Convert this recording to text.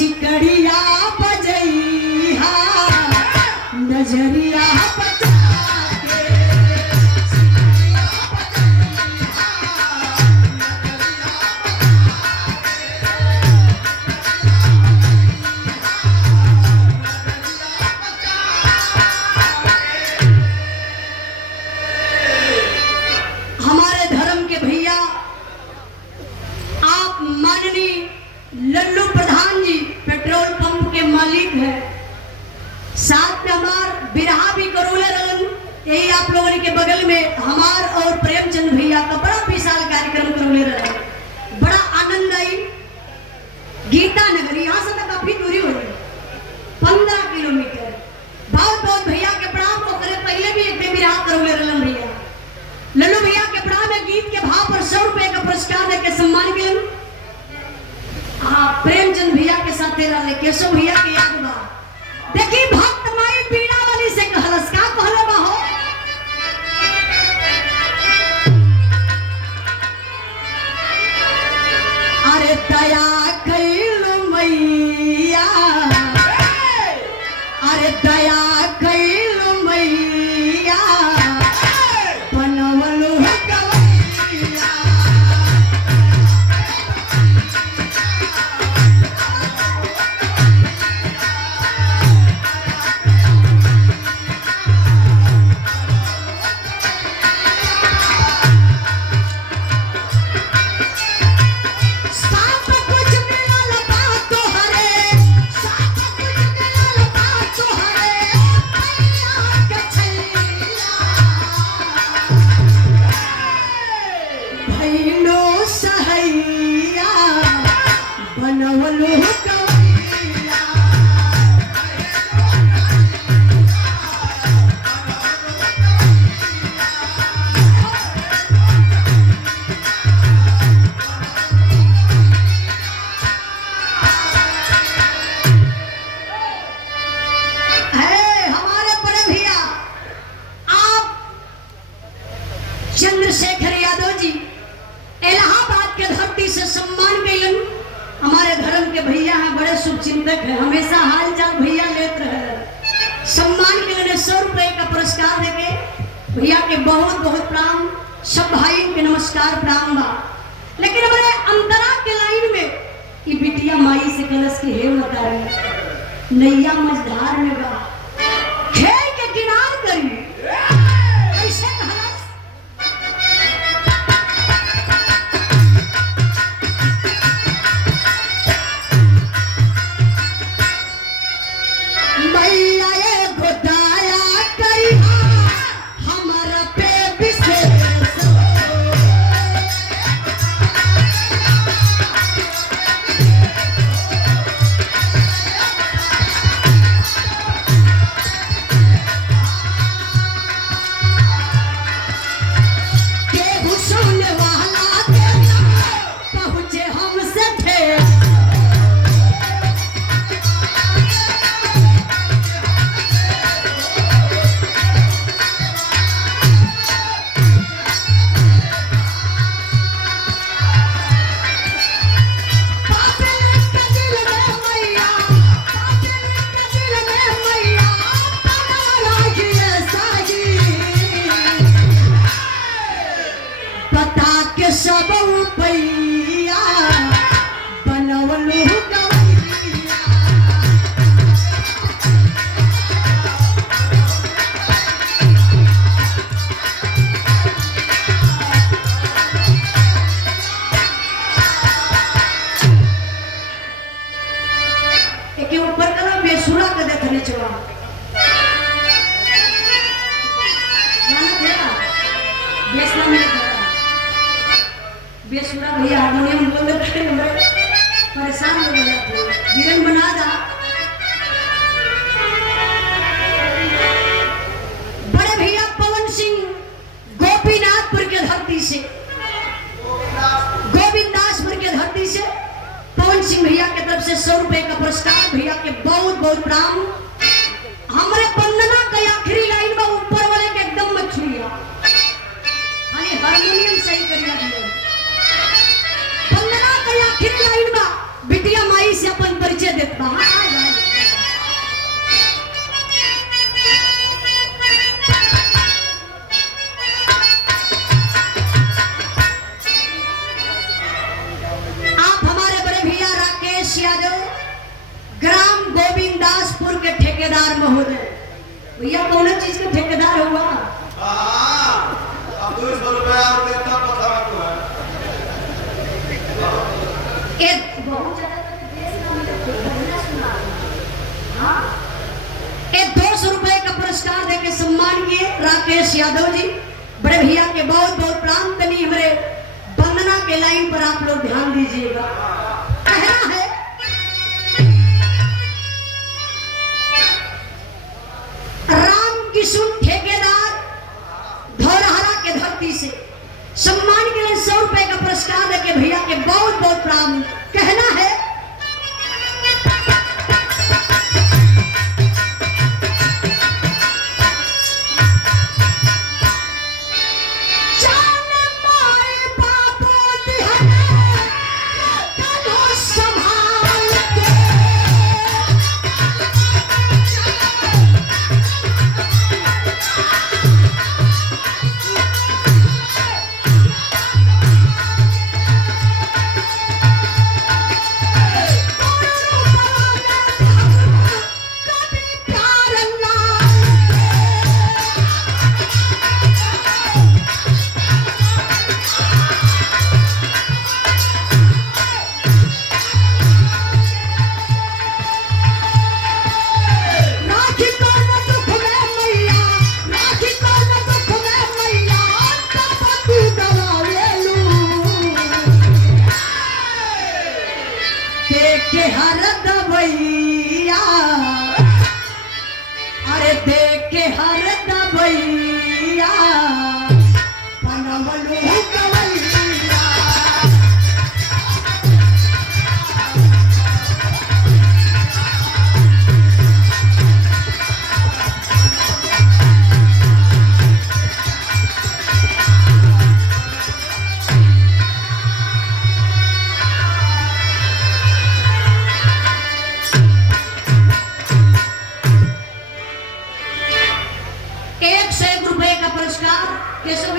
सिकड़िया बजैहा नजरिया बचा के सिकड़िया हमारे धर्म के भैया आप माननीय लल्लू प्रधान जी पेट्रोल पंप के मालिक हैं, साथ में हमार बिरहा भी करोले रलन। यही आप लोगों के बगल में हमार और प्रेमचंद भैया का बड़ा विशाल कार्यक्रम करोले रलन, बड़ा आनंद आई। गीता नगर यहाँ से तो काफी दूरी हो रही 15 किलोमीटर। बहुत बहुत भैया के प्रणाम को करे पहले भी एक बिरहा करोले रलन भैया लल्लू भैया के प्रणाम में गीत के भाव पर 100 रुपए का पुरस्कार देकर सम्मान के प्रेमचंद भैया के साथ तेरा ले केशव भैया के याद बा। देखी भक्त माई पीड़ा वाली से कहलस का कहले बा हो अरे दया कैलु मैया अरे दया कैलु मैया बनवलु गवैया चंद्रशेखर यादव जी इलाहाबाद के धरती से सम्मान कैलन। हमारे धर्म के भैया हैं, बड़े शुभचिंतक हैं, हमेशा हाल चाल भैया लेते रहे। सम्मान के लिए 100 रुपए का पुरस्कार देके भैया के बहुत बहुत प्रणाम, सब भाई के नमस्कार प्रणाम बा। लेकिन हमारे अंतरा के लाइन में ये बिटिया माई से कलश के हेव लगा नैया मझधार में बा खेल के किनार करी ऐसे कहलस बेसुरा भैया हारमोनियम बोल देते हैं, परेशान हो जाते हैं। बीरन बना दा बड़े भैया पवन सिंह गोपीनाथपुर के धरती से, गोविंदासपुर के धरती से पवन सिंह भैया के तरफ से 100 रुपए का पुरस्कार। भैया के बहुत बहुत प्रणाम। हमारे वंदना का आखिरी लाइन में ऊपर वाले के एकदम मत छुइया, खाली हारमोनियम सही करिया दिया। वंदना का आखिरी लाइन में बिटिया माई यादव ग्राम गोविंदासपुर के ठेकेदार महोदय। भैया कौन चीज का ठेकेदार हुआ? अब 200 रुपया और देता पता तो है। बहुत ज्यादा हाँ 200 रुपए का पुरस्कार देके सम्मान किए राकेश यादव जी। बड़े भैया के बहुत बहुत प्रणाम। तनी हमारे वंदना के लाइन पर आप लोग ध्यान दीजिएगा। कहना है राम किशुन ठेकेदार धौरहरा के धरती से सम्मान के लिए 100 रुपए का पुरस्कार देके भैया के बहुत बहुत प्रणाम। कहना है देखे हर दबैया, अरे देखे हर दबैया बनवलू गवैया। ₹101 का पुरस्कार केशव